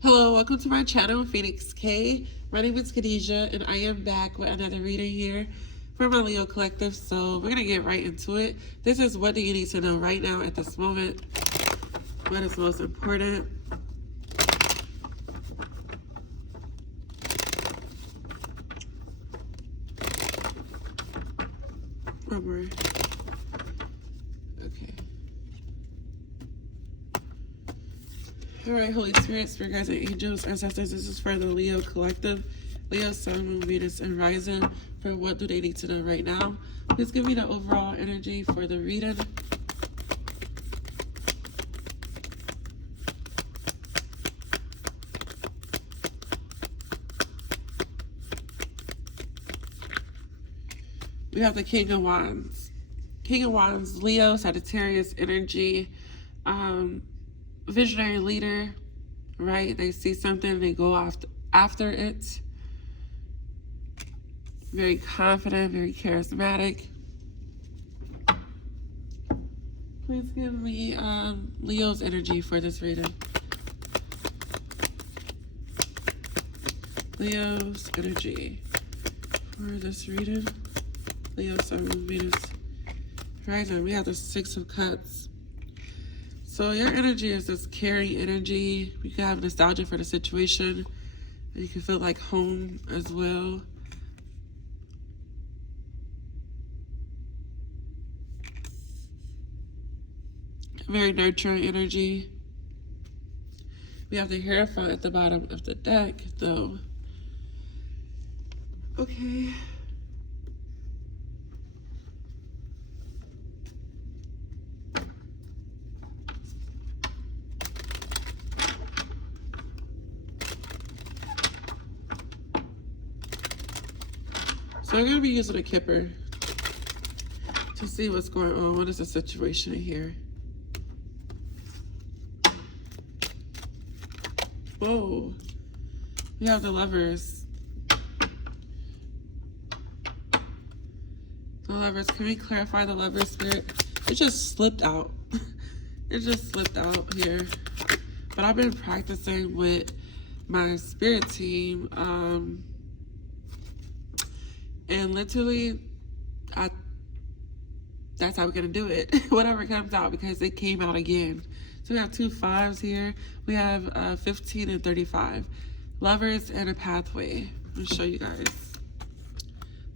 Hello, welcome to my channel, Phoenix K. My name is Khadijah, and I am back with another reading here for my Leo Collective. So we're going to get right into it. This is what do you need to know right now at this moment? What is most important? One more. Okay. Alright, Holy Spirit, Spirit Guides, and Angels, Ancestors, this is for the Leo Collective. Leo, Sun, Moon, Venus, and Rising. For what do they need to know right now? Please give me the overall energy for the reading. We have the King of Wands. King of Wands, Leo, Sagittarius energy, visionary leader, right? They see something, they go after it. Very confident, very charismatic. Please give me Leo's energy for this reading. Leo's energy for this reading. Leo, Sun, Moon, Venus, Rising. We have the Six of Cups. So your energy is this caring energy. You can have nostalgia for the situation, and you can feel like home as well. Very nurturing energy. We have the Hierophant at the bottom of the deck, though. Okay. So I'm going to be using a Kipper to see what's going on. What is the situation here? Whoa. We have the Lovers. The Lovers. Can we clarify the Lovers, Spirit? It just slipped out. It just slipped out here. But I've been practicing with my spirit team. And literally, that's how we're going to do it. Whatever comes out, because it came out again. So we have two 5s here. We have 15 and 35. Lovers and a pathway. I'll show you guys.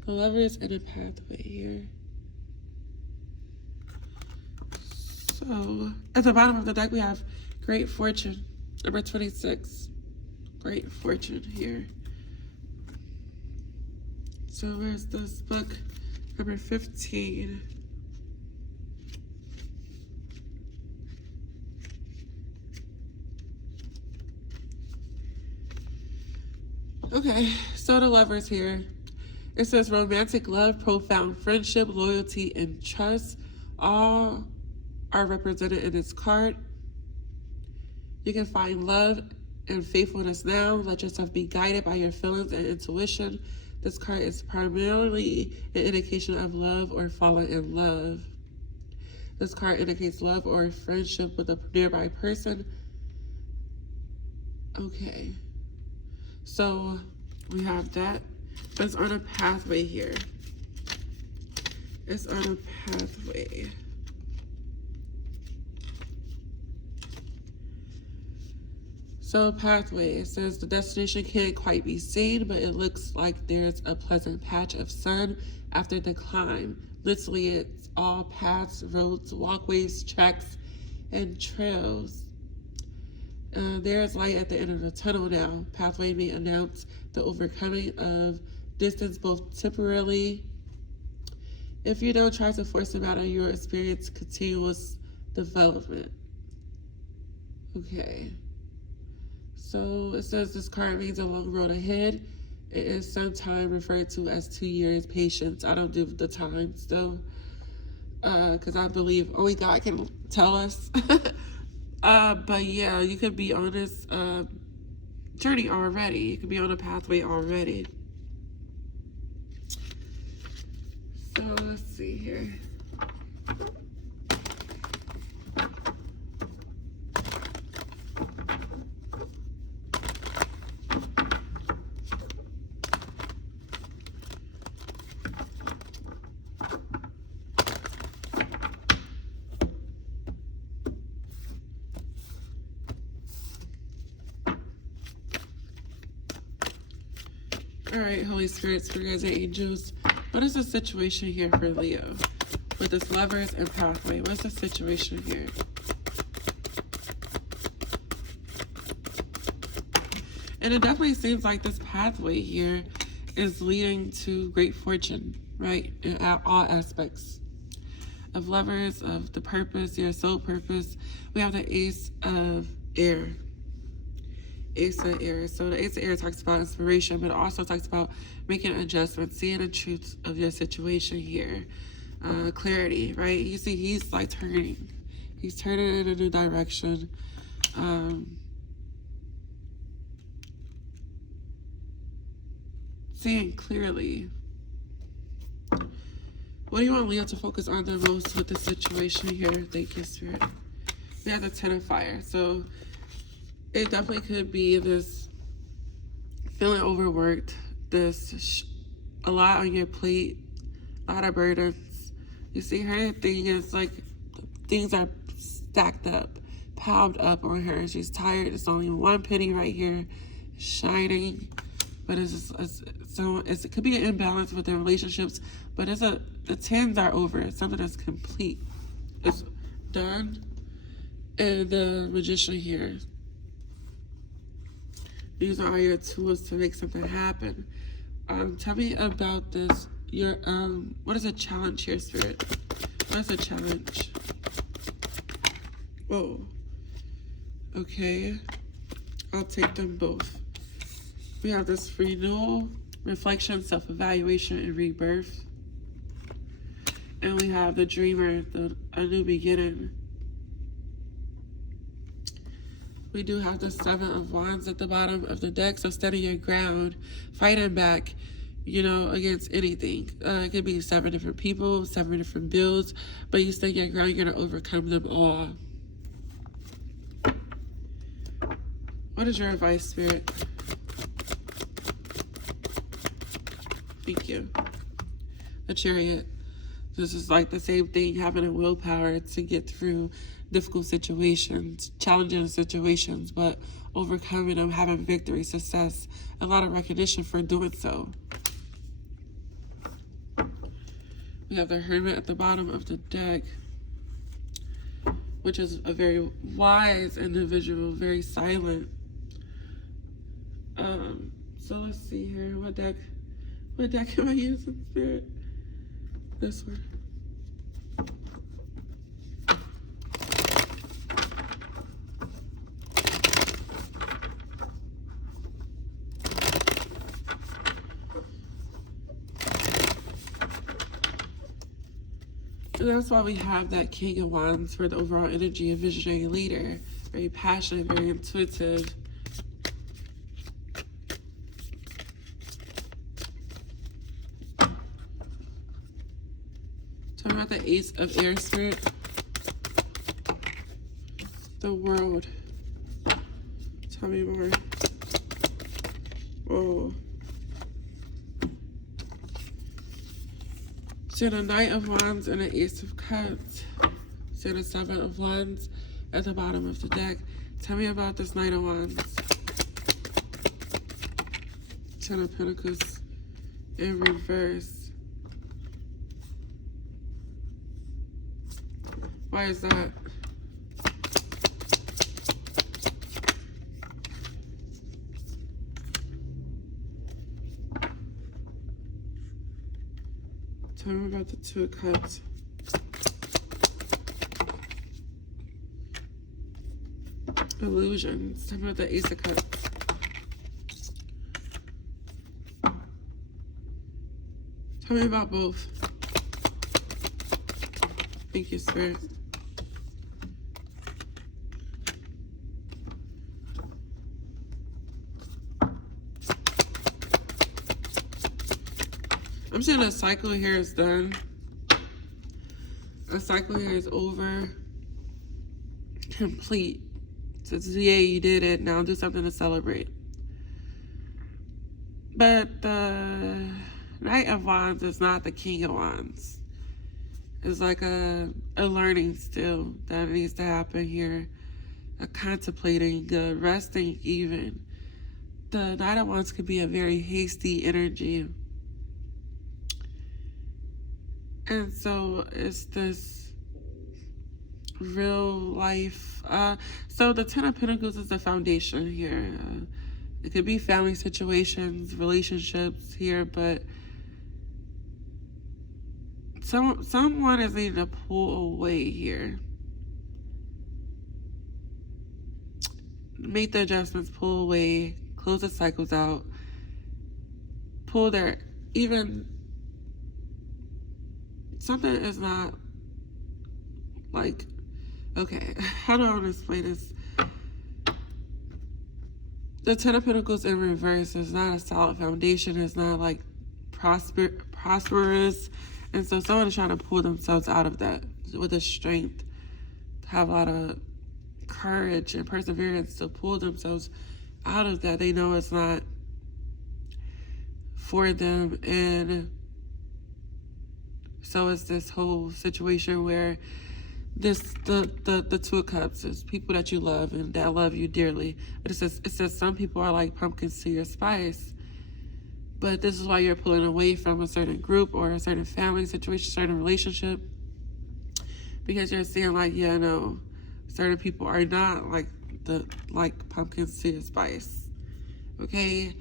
The Lovers and a pathway here. So at the bottom of the deck, we have Great Fortune, number 26. Great Fortune here. So where's this book? Number 15. Okay, so the Lovers here. It says romantic love, profound friendship, loyalty, and trust. All are represented in this card. You can find love and faithfulness now. Let yourself be guided by your feelings and intuition. This card is primarily an indication of love or falling in love. This card indicates love or friendship with a nearby person. Okay. So we have that. It's on a pathway here. It's on a pathway. So pathway, it says the destination can't quite be seen, but it looks like there's a pleasant patch of sun after the climb. Literally, it's all paths, roads, walkways, tracks, and trails. There's light at the end of the tunnel now. Pathway may announce the overcoming of distance both temporarily. If you don't try to force them out of your experience, continuous development. Okay. So it says this card means a long road ahead. It is sometimes referred to as 2 years patience. I don't do the times though, because I believe only God can tell us. But yeah, you could be on this journey already. You could be on a pathway already. So let's see here. All right, Holy Spirit, Spirit guides, and angels. What is the situation here for Leo with this Lovers and pathway? What's the situation here? And it definitely seems like this pathway here is leading to great fortune, right? In all aspects of Lovers, of the purpose, your soul purpose. We have the Ace of Air. Ace of Air. So the Ace of Air talks about inspiration, but it also talks about making adjustments, seeing the truth of your situation here. Clarity, right? You see, he's like turning. He's turning in a new direction. Seeing clearly. What do you want Leo to focus on the most with the situation here? Thank you, Spirit. We have the Ten of Fire. So it definitely could be this feeling overworked, this a lot on your plate, a lot of burdens. You see, her thing is like things are stacked up, piled up on her. She's tired. There's only one penny right here shining. But it could be an imbalance with the relationships, but the tens are over. It's something that's complete. It's done. And the Magician here. These are your tools to make something happen. Tell me about this. What is a challenge here, Spirit? What is a challenge? Whoa. Okay. I'll take them both. We have this renewal, reflection, self-evaluation, and rebirth. And we have the Dreamer, a new beginning. We do have the Seven of Wands at the bottom of the deck, so standing your ground, fighting back, against anything. It could be 7 different people, 7 different builds, but you stand your ground, you're going to overcome them all. What is your advice, Spirit? Thank you. The Chariot. This is like the same thing, having a willpower to get through difficult situations, challenging situations, but overcoming them, having victory, success, a lot of recognition for doing so. We have the Hermit at the bottom of the deck, which is a very wise individual, very silent. So let's see here, what deck am I using, Spirit? This one. And that's why we have that King of Wands for the overall energy of visionary leader. Very passionate, very intuitive. Talking about the Ace of Air, Spirit. The World. Tell me more. Whoa. So the Knight of Wands and the Ace of Cups. So the Seven of Wands at the bottom of the deck. Tell me about this Knight of Wands. Ten of Pentacles in reverse. Why is that? Tell me about the Two of Cups. Illusions. Tell me about the Ace of Cups. Tell me about both. Thank you, Spirit. I'm saying a cycle here is done. A cycle here is over. Complete. So yeah, you did it. Now do something to celebrate. But the Knight of Wands is not the King of Wands. It's like a learning still that needs to happen here. A contemplating, resting even. the Nine of Wands could be a very hasty energy. And so it's this real life. So the Ten of Pentacles is the foundation here. It could be family situations, relationships here, but someone is needing to pull away here. Make the adjustments, pull away, close the cycles out, pull their, even something is not like, okay, how do I want to explain this? The Ten of Pentacles in reverse is not a solid foundation. It's not like prosperous. And so someone is trying to pull themselves out of that with the strength, have a lot of courage and perseverance to pull themselves out of that. They know it's not for them. And so it's this whole situation where the Two of Cups is people that you love and that love you dearly. But it says some people are like pumpkins to your spice. But this is why you're pulling away from a certain group or a certain family situation, certain relationship. Because you're seeing like, yeah, no, certain people are not like pumpkins to your spice. Okay?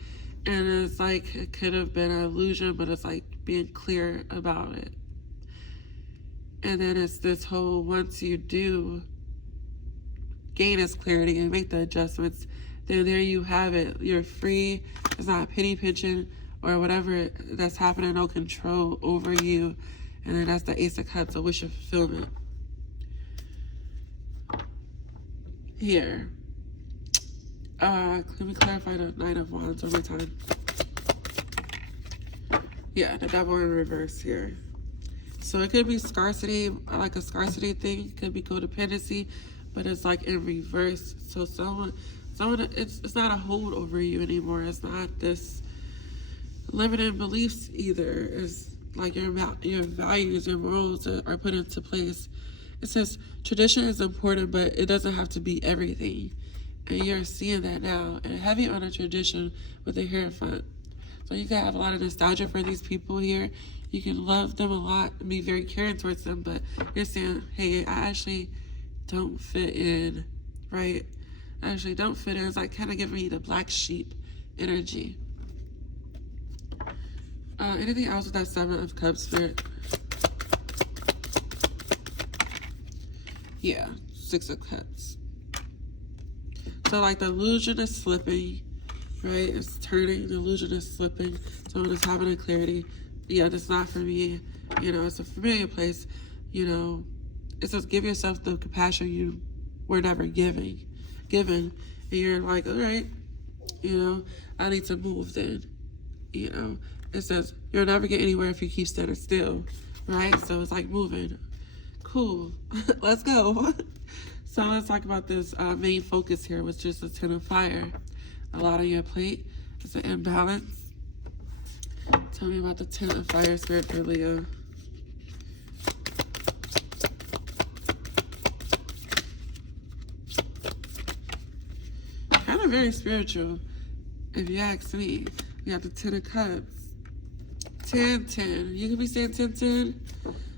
And it's like, it could have been an illusion, but it's like being clear about it. And then it's this whole, once you do gain this clarity and make the adjustments, then there you have it. You're free. It's not penny pinching or whatever that's happening, no control over you. And then that's the Ace of Cups, a wish of fulfillment. Here. Let me clarify the Nine of Wands one more time. Yeah, the Devil in reverse here. So it could be scarcity, like a scarcity thing. It could be codependency, but it's like in reverse. So someone, it's not a hold over you anymore. It's not this limited beliefs either. It's like your values and morals are put into place. It says tradition is important, but it doesn't have to be everything. And you're seeing that now. And heavy on a tradition with the Hierophant. So you can have a lot of nostalgia for these people here. You can love them a lot and be very caring towards them, but you're saying, hey, I actually don't fit in, right? I actually don't fit in. It's like kind of giving me the black sheep energy. Anything else with that Seven of Cups spirit? Yeah, Six of Cups. So like the illusion is slipping, right? It's turning, the illusion is slipping. Someone is having a clarity. Yeah, that's not for me. You know, it's a familiar place. You know, it says give yourself the compassion you were never given. And you're like, all right, you know, I need to move then. You know, it says you'll never get anywhere if you keep standing still, right? So it's like moving. Cool, let's go. So let's talk about this main focus here, which is the Ten of Fire. A lot on your plate. It's an imbalance. Tell me about the Ten of Fire spirit for Leo. Kind of very spiritual, if you ask me. We got the Ten of Cups. 10, 10. You could be saying 10, 10.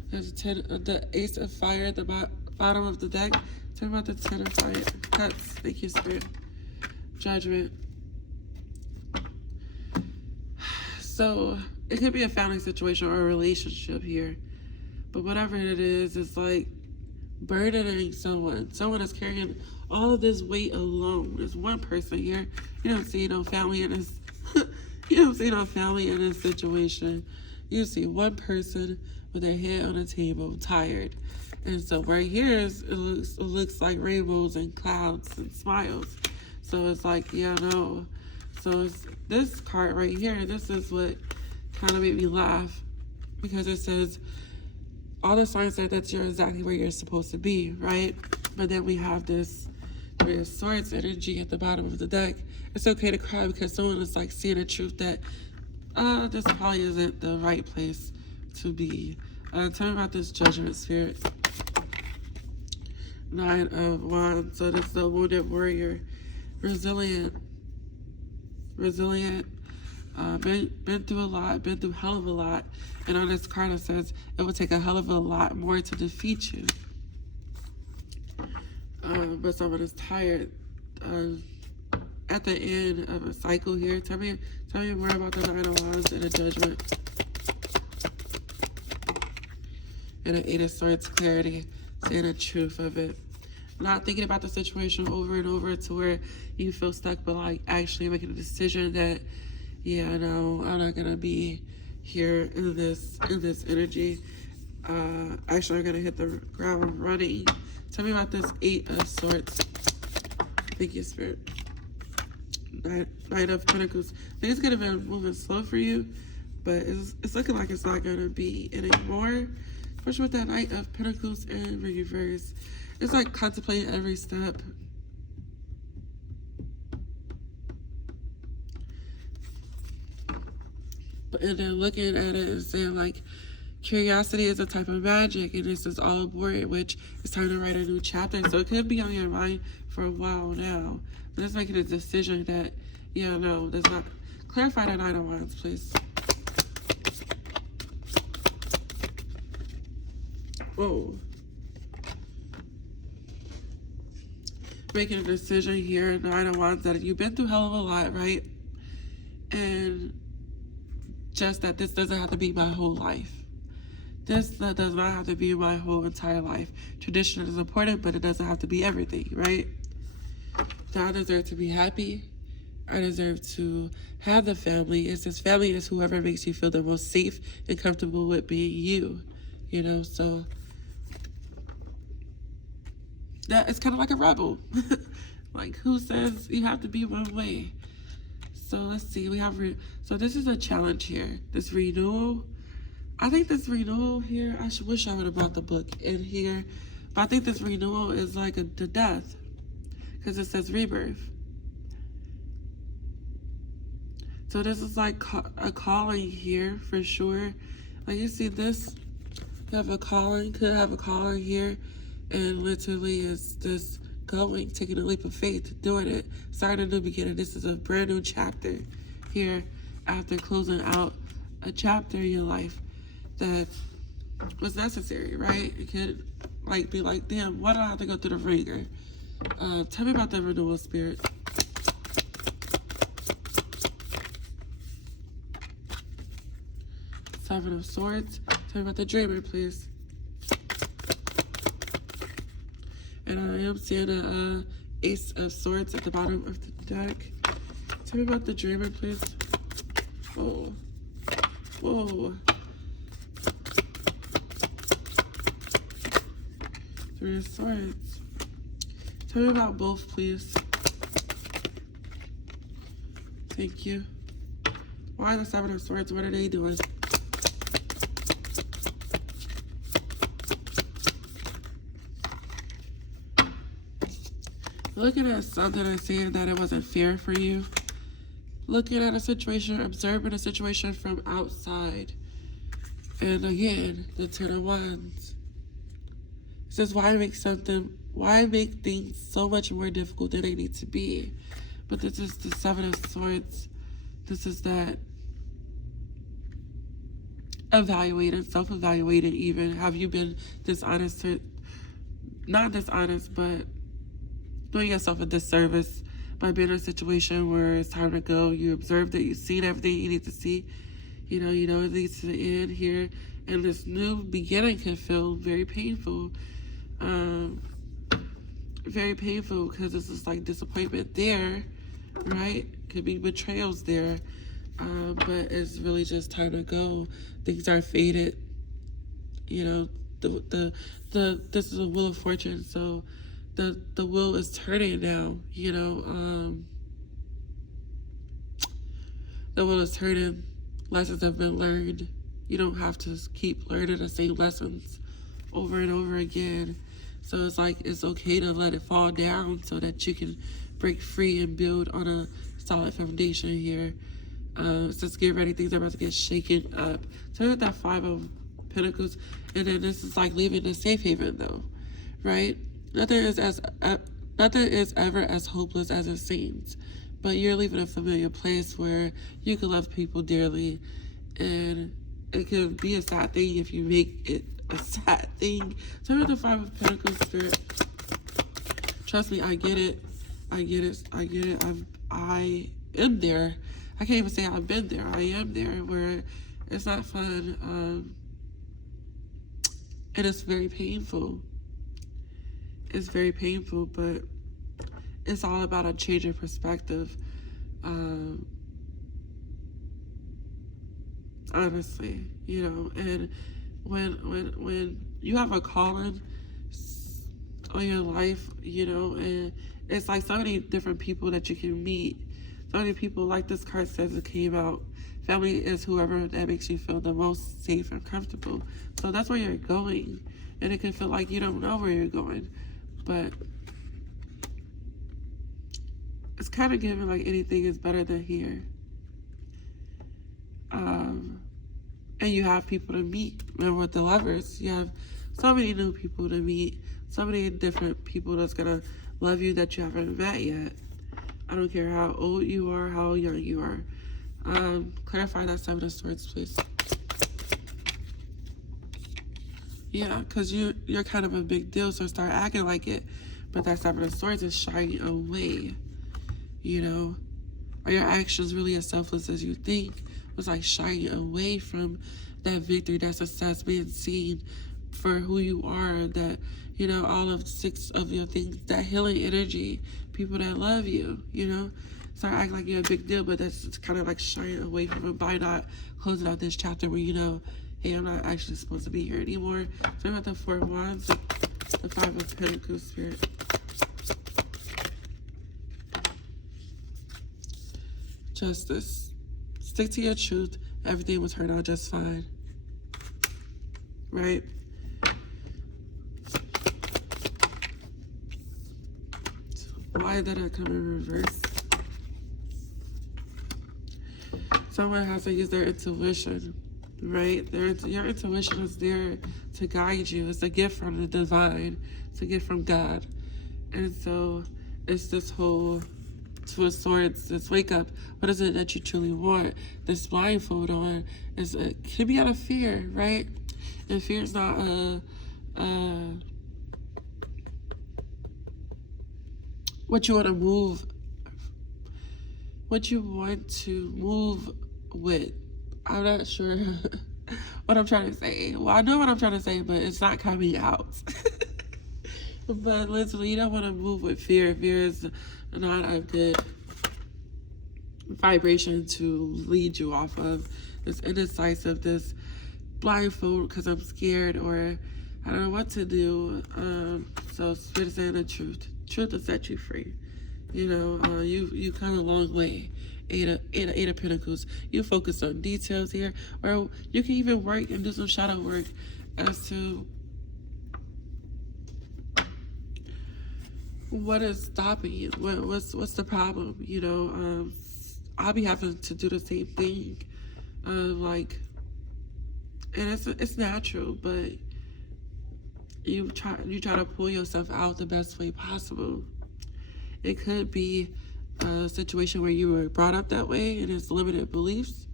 There's the Ace of Fire at the bottom of the deck. Tell me about the Ten of Fire Cups. Thank you, Spirit. Judgment. So it could be a family situation or a relationship here. But whatever it is, it's like burdening someone. Someone is carrying all of this weight alone. There's one person here. You don't see no family in this. You don't see no family in this situation. You see one person with their head on the table, tired. And so right here, it looks like rainbows and clouds and smiles. So it's like, yeah, no. So it's this card right here. This is what kind of made me laugh, because it says all the signs say that you're exactly where you're supposed to be, right? But then we have this Three of Swords energy at the bottom of the deck. It's okay to cry because someone is like seeing the truth that this probably isn't the right place to be. Tell me about this Judgment spirit. Nine of Wands. So this is the wounded warrior, resilient. resilient, been through a lot, been through hell of a lot. And on this card it says it would take a hell of a lot more to defeat you. But someone is tired. At the end of a cycle here. Tell me more about the Nine of Wands and the Judgment. And the Eight of Swords, clarity, saying the truth of it. Not thinking about the situation over and over to where you feel stuck, but like actually making a decision that, yeah, no, I'm not gonna be here in this energy. Actually, I'm gonna hit the ground running. Tell me about this Eight of Swords. Thank you, Spirit. Knight of Pentacles. I think it's gonna be moving slow for you, but it's looking like it's not gonna be anymore. Especially with that Knight of Pentacles in reverse. It's like contemplating every step. And then looking at it and saying like, curiosity is a type of magic, and this is all aboard, which it's time to write a new chapter. So it could be on your mind for a while now. But it's making a decision that, yeah, no, does not. Clarify the Nine of Wands, please. Whoa. Making a decision here, Nine of Wands, that you've been through hell of a lot, right? And just that this doesn't have to be my whole life. This does not have to be my whole entire life. Tradition is important, but it doesn't have to be everything, right? I deserve to be happy. I deserve to have the family. It's this family is whoever makes you feel the most safe and comfortable with being you. You know, so that it's kind of like a rebel. Like, who says you have to be one way? So let's see. We have so this is a challenge here. This renewal. I think this renewal here. I wish I would have brought the book in here, but I think this renewal is like the death, because it says rebirth. So this is like a calling here for sure. Like you see this, you have a calling, could have a calling here, and literally is this going, taking a leap of faith, doing it, starting a new beginning. This is a brand new chapter here after closing out a chapter in your life that was necessary, right? It could like be like, damn, why do I have to go through the ringer? Tell me about the renewal, Spirit. Seven of Swords. Tell me about the Dreamer, please. And I am seeing a Ace of Swords at the bottom of the deck. Tell me about the Dreamer, please. Whoa. Whoa. Three of Swords. Tell me about both, please. Thank you. Why the Seven of Swords? What are they doing? Looking at something and saying that it wasn't fair for you. Looking at a situation, observing a situation from outside. And again, the Ten of Wands. It says, why make things so much more difficult than they need to be? But this is the Seven of Swords. This is that evaluating, self-evaluating even. Have you been dishonest not dishonest, but doing yourself a disservice by being in a situation where it's time to go. You observed it, you've seen everything you need to see. You know it needs to end here. And this new beginning can feel very painful. Very painful because it's just like disappointment there, right? Could be betrayals there. But it's really just time to go. Things are faded. You know, this is a wheel of fortune, so the wheel is turning now, you know. The wheel is turning. Lessons have been learned. You don't have to keep learning the same lessons over and over again. So it's like it's okay to let it fall down so that you can break free and build on a solid foundation here. Just get ready. Things are about to get shaken up. So with that Five of Pentacles, and then this is like leaving the safe haven though, right? Nothing is ever as hopeless as it seems, but you're leaving a familiar place where you can love people dearly, and it can be a sad thing if you make it a sad thing. So with the Five of Pentacles, Spirit, trust me, I get it. I get it. I am there. I can't even say I've been there. I am there, where it's not fun. And it's very painful. It's very painful, but it's all about a change of perspective. Honestly, you know, and when you have a calling on your life, you know, and it's like so many different people that you can meet. So many people, like this card says, it came out. Family is whoever that makes you feel the most safe and comfortable. So that's where you're going. And it can feel like you don't know where you're going. But it's kind of given like anything is better than here. And you have people to meet. Remember with the Lovers, you have so many new people to meet. So many different people that's going to love you that you haven't met yet. I don't care how old you are, how young you are. Clarify that Seven of Swords, please. Yeah, because you're kind of a big deal, so start acting like it. But that Seven of Swords is shying away. You know? Are your actions really as selfless as you think? Was like shying away from that victory, that success, being seen for who you are, that, you know, all of 6 of your things, that healing energy, people that love you, you know? Start acting like you're a big deal, but that's kind of like shying away from it by not closing out this chapter where you know, hey, I'm not actually supposed to be here anymore. So I'm at the Four of Wands, the Five of Pentacles, Spirit. Justice. Stick to your truth. Everything will turn out just fine. Right? Why did that come in reverse? Someone has to use their intuition, right? Your intuition is there to guide you. It's a gift from the divine. It's a gift from God. And so it's this whole Two of Swords, this wake up. What is it that you truly want? This blindfold on it can be out of fear, right? And fear is not what you want to move, what you want to move with. I'm not sure what I'm trying to say. Well, I know what I'm trying to say, but it's not coming out. But literally, you don't want to move with fear. Fear is not a good vibration to lead you off of. This indecisive, this blindfold because I'm scared or I don't know what to do. So Spirit is saying the truth. Truth will set you free. You know, you come a long way. Eight of Pentacles. You focus on details here, or you can even work and do some shadow work as to what is stopping you. What's the problem? You know, I'll be having to do the same thing. Like, and it's natural, but you try to pull yourself out the best way possible. It could be a situation where you were brought up that way and it's limited beliefs.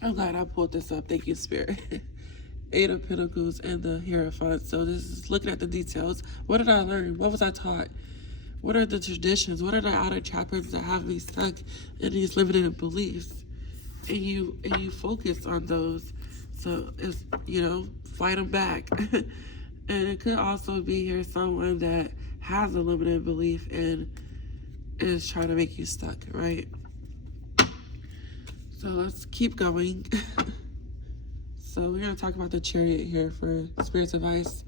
I'm glad I pulled this up. Thank you, Spirit. Eight of Pentacles and the Hierophant. So this is looking at the details. What did I learn? What was I taught? What are the traditions? What are the outer chapters that have me stuck in these limited beliefs? And you focus on those. So it's, you know, fight them back. And it could also be here someone that has a limited belief and is trying to make you stuck, right? So let's keep going. So we're going to talk about the Chariot here for Spirit's advice.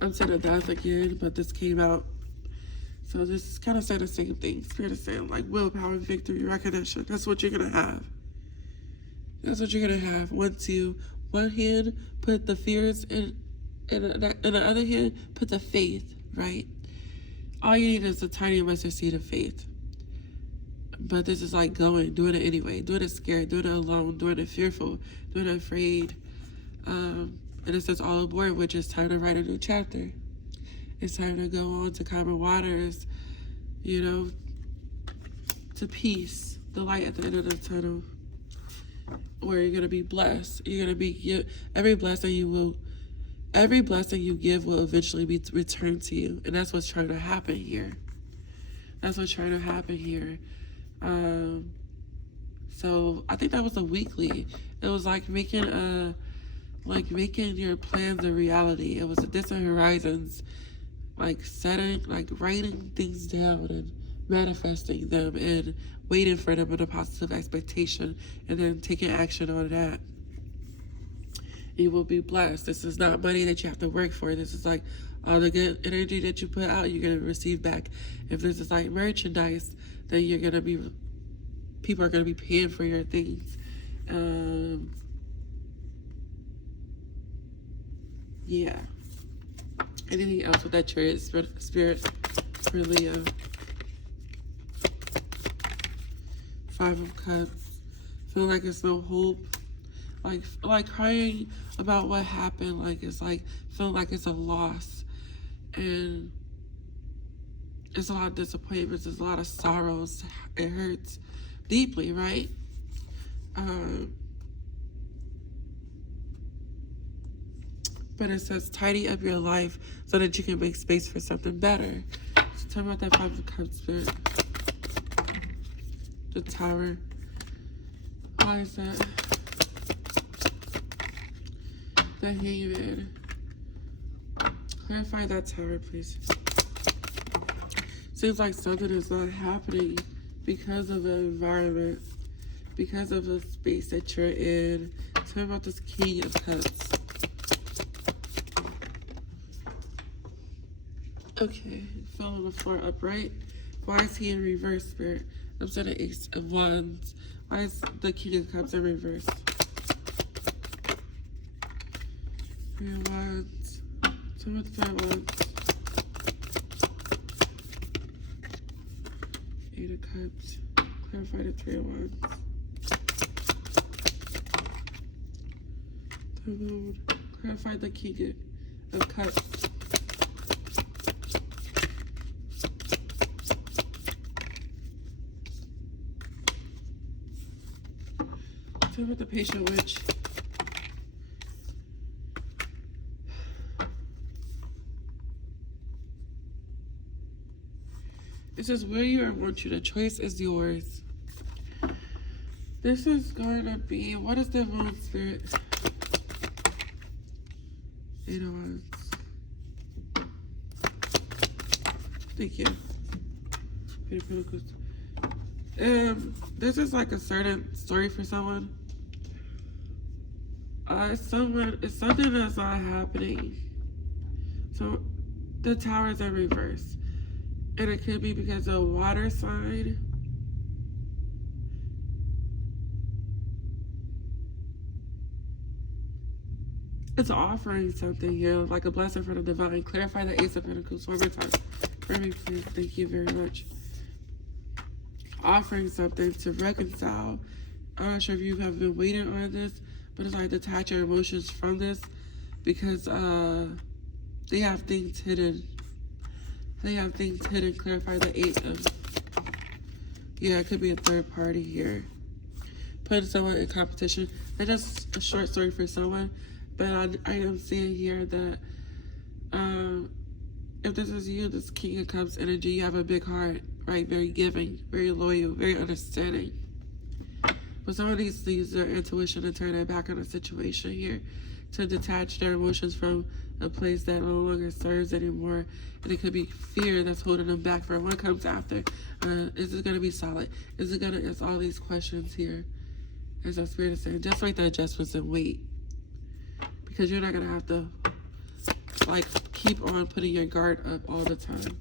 I'm saying a death again, but this came out. So this is kind of saying the same thing. Spirit is saying like willpower, victory, recognition. That's what you're going to have. That's what you're going to have once you, one hand, put the fears in the other hand, put the faith, right? All you need is a tiny mustard seed of faith. But this is like doing it anyway, doing it scared, doing it alone, doing it fearful, doing it afraid. And it says all aboard, which is time to write a new chapter. It's time to go on to calmer waters, you know, to peace, the light at the end of the tunnel, where you're going to be blessed. You're going to be, every blessing you give will eventually be returned to you. And that's what's trying to happen here. That's what's trying to happen here. So I think that was a weekly. It was like making your plans a reality. It was a distant horizons, like writing things down and manifesting them and waiting for them with a positive expectation and then taking action on that. You will be blessed. This is not money that you have to work for. This is like all the good energy that you put out, you're going to receive back. If this is like merchandise, then people are going to be paying for your things. Yeah. Anything else with that Chariot spirit for Leo? 5 of Cups. Feel like it's no hope. Like crying about what happened. Like it's like feeling like it's a loss, and it's a lot of disappointments. There's a lot of sorrows. It hurts deeply, right? But it says tidy up your life so that you can make space for something better. So tell me about that 5 of Cups spirit. The Tower. Why is that? The Hangman. Clarify that Tower, please. Seems like something is not happening because of the environment, because of the space that you're in. Tell me about this King of Cups. Okay, fell on the floor upright. Why is he in reverse, spirit? I'm saying the Ace of Wands. Why is the King of Cups in reverse? 3 of Wands. Tell me what the 3 of Wands. 8 of Cups. Clarify the 3 of Wands. Clarify the King of Cups. Tell me about the Patient Witch. It says where you want you. The choice is yours. This is going to be, what is the Moon spirit? 8 of Wands. Thank you. 8 of Pentacles. This is like a certain story for someone. It's something that's not happening. So the Tower's in reverse. And it could be because of water sign. It's offering something here, like a blessing from the divine. Clarify the Ace of Pentacles one more time for me, please. Thank you very much. Offering something to reconcile. I'm not sure if you have been waiting on this, but it's like detach your emotions from this because they have things hidden. Clarify the 8 of... Yeah, it could be a third party here. Putting someone in competition. That's just a short story for someone. But I am seeing here that if this is you, this King of Cups energy, you have a big heart, right? Very giving, very loyal, very understanding. But someone needs to use their intuition and turn their back on a situation here to detach their emotions from a place that no longer serves anymore. And it could be fear that's holding them back from what comes after. Is it going to be solid? It's all these questions here. As our spirit is saying, just make the adjustments and wait. Because you're not going to have to, like, keep on putting your guard up all the time.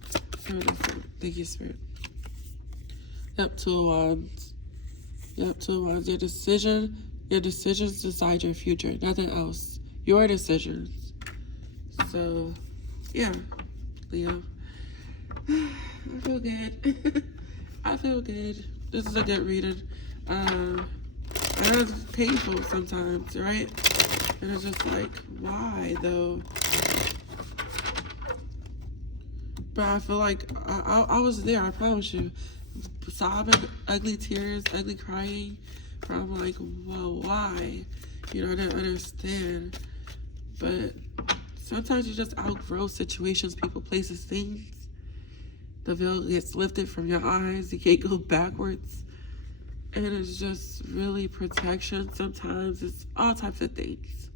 Thank you, Spirit. Yep, 2 of Wands. Yep, 2 of Wands. Your decisions decide your future. Nothing else. Your decisions. So, yeah, Leo. I feel good. I feel good. This is a good reading. And it's painful sometimes, right? And it's just like, why though? But I feel like I was there, I promise you. Sobbing, ugly tears, ugly crying. But I'm like, well, why? You know, I didn't understand. But sometimes you just outgrow situations, people, places, things. The veil gets lifted from your eyes. You can't go backwards. And it's just really protection. Sometimes it's all types of things.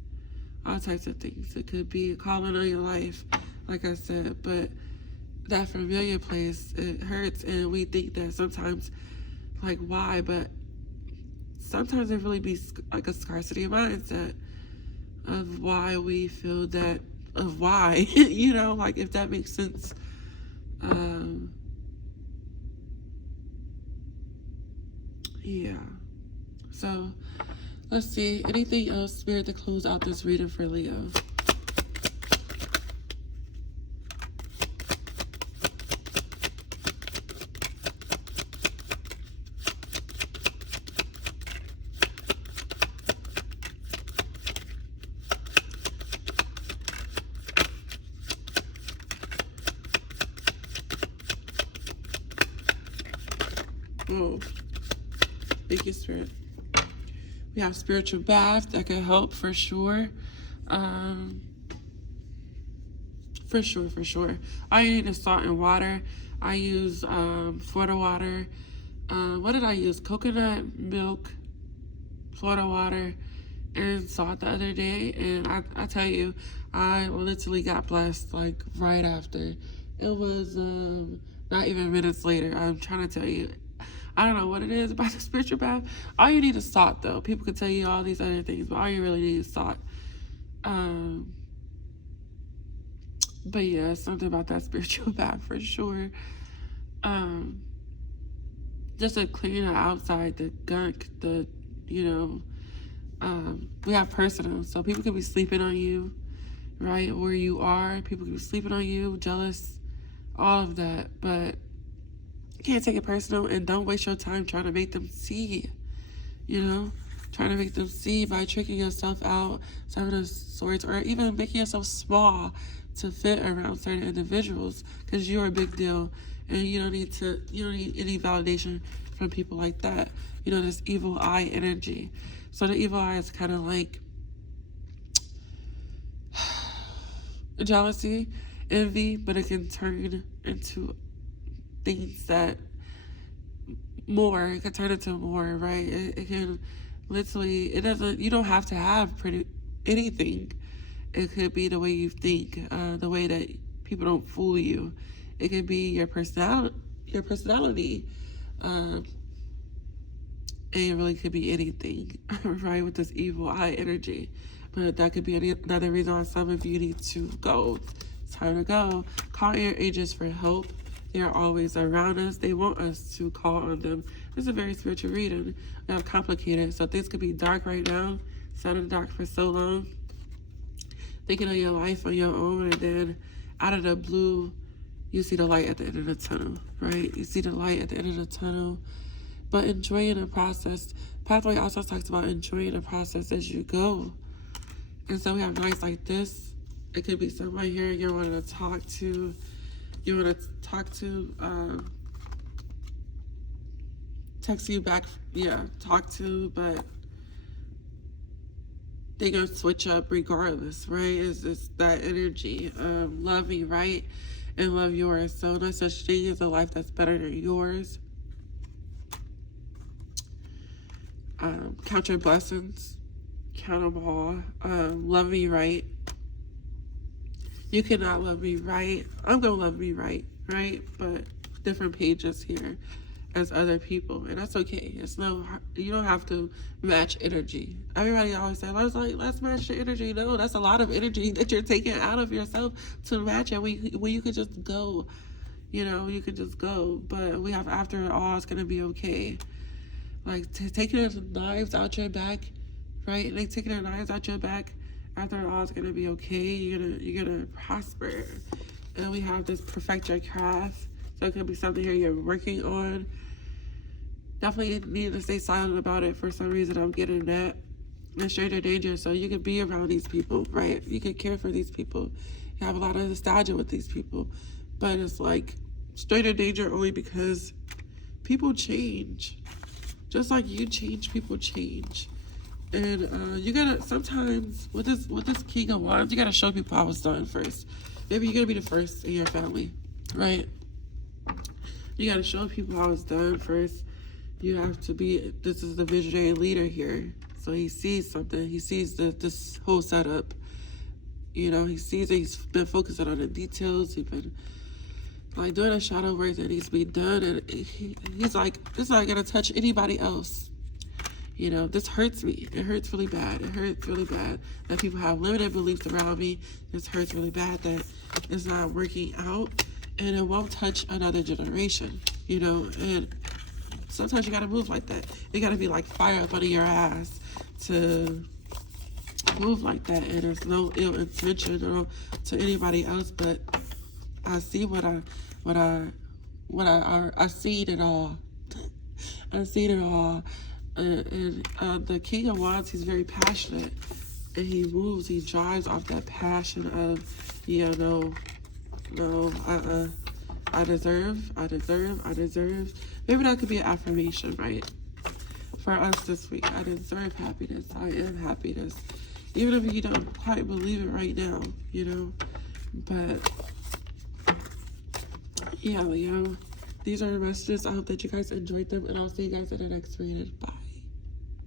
All types of things. It could be a calling on your life, like I said. But that familiar place, it hurts. And we think that sometimes, like, why? But sometimes it really be like a scarcity mindset of why we feel that, of why, you know, like, if that makes sense. Yeah. So let's see. Anything else, Spirit, to close out this reading for Leo? Oh, thank you, Spirit. We have spiritual bath that can help for sure. For sure. All you need is salt and water. I use Florida water. What did I use? Coconut milk, Florida water, and salt the other day. And I tell you, I literally got blessed like right after. It was not even minutes later. I'm trying to tell you. I don't know what it is about the spiritual bath. All you need is salt, though. People can tell you all these other things, but all you really need is salt. But yeah, something about that spiritual bath for sure. Just to clean the outside, the gunk, the, you know, we have personal. So people could be sleeping on you, right? Where you are. People could be sleeping on you, jealous, all of that. But you can't take it personal, and don't waste your time trying to make them see, you know? Trying to make them see by tricking yourself out, Seven of Swords, or even making yourself small to fit around certain individuals, because you're a big deal, and you don't need any validation from people like that. You know, this evil eye energy. So the evil eye is kind of like jealousy, envy, but it can turn into things that it can turn into more, right? It can literally, you don't have to have anything. It could be the way you think, the way that people don't fool you. It could be your personality. And it really could be anything, right, with this evil eye energy. But that could be another reason why some of you need to go. It's time to go. Call your angels for help. They are always around us. They want us to call on them. This is a very spiritual reading. Not complicated. So things could be dark right now. Sat in the dark for so long. Thinking of your life on your own, and then out of the blue, you see the light at the end of the tunnel, right? You see the light at the end of the tunnel. But enjoying the process. Pathway also talks about enjoying the process as you go. And so we have nights like this. It could be someone here you want to talk to. Text you back, talk to, but they're gonna switch up regardless, right? It's that energy. Love me, right? And love yours. So no such thing as a life that's better than yours. Count your blessings. Count them all. Love me right. You cannot love me right. I'm gonna love me right? But different pages here as other people, and that's okay. You don't have to match energy. Everybody always say, let's match the energy. No, that's a lot of energy that you're taking out of yourself to match it. When you could just go, you could just go. But we have, after it all, it's gonna be okay. Like taking the knives out your back, right? Like taking the knives out your back. After it all, it's gonna be okay. You're gonna prosper. And we have this perfect your craft. So it could be something here you're working on. Definitely need to stay silent about it. For some reason, I'm getting that. And stranger danger. So you could be around these people, right? You could care for these people. You have a lot of nostalgia with these people. but it's like stranger danger only because people change. Just like you change, people change. And you gotta sometimes with this King of Wands, you gotta show people how it's done first. Maybe you're gonna be the first in your family, right? You gotta show people how it's done first. You have to be. This is the visionary leader here, so he sees something. He sees this whole setup. You know, he sees it. He's been focusing on the details. He's been like doing a shadow work that needs to be done, and he's like, this is not gonna touch anybody else. You know, this hurts me. It hurts really bad. It hurts really bad that people have limited beliefs around me. This hurts really bad that it's not working out, and it won't touch another generation. You know, and sometimes you gotta move like that. You gotta be like fire up under your ass to move like that, and there's no ill intention or to anybody else, but I see I seen it all. I seen it all. And the King of Wands, he's very passionate, and he moves, he drives off that passion of, yeah, no, I deserve. Maybe that could be an affirmation, right? For us this week, I deserve happiness. I am happiness. Even if you don't quite believe it right now, you know. But, yeah, you know, these are the messages. I hope that you guys enjoyed them, and I'll see you guys in the next reading. Bye.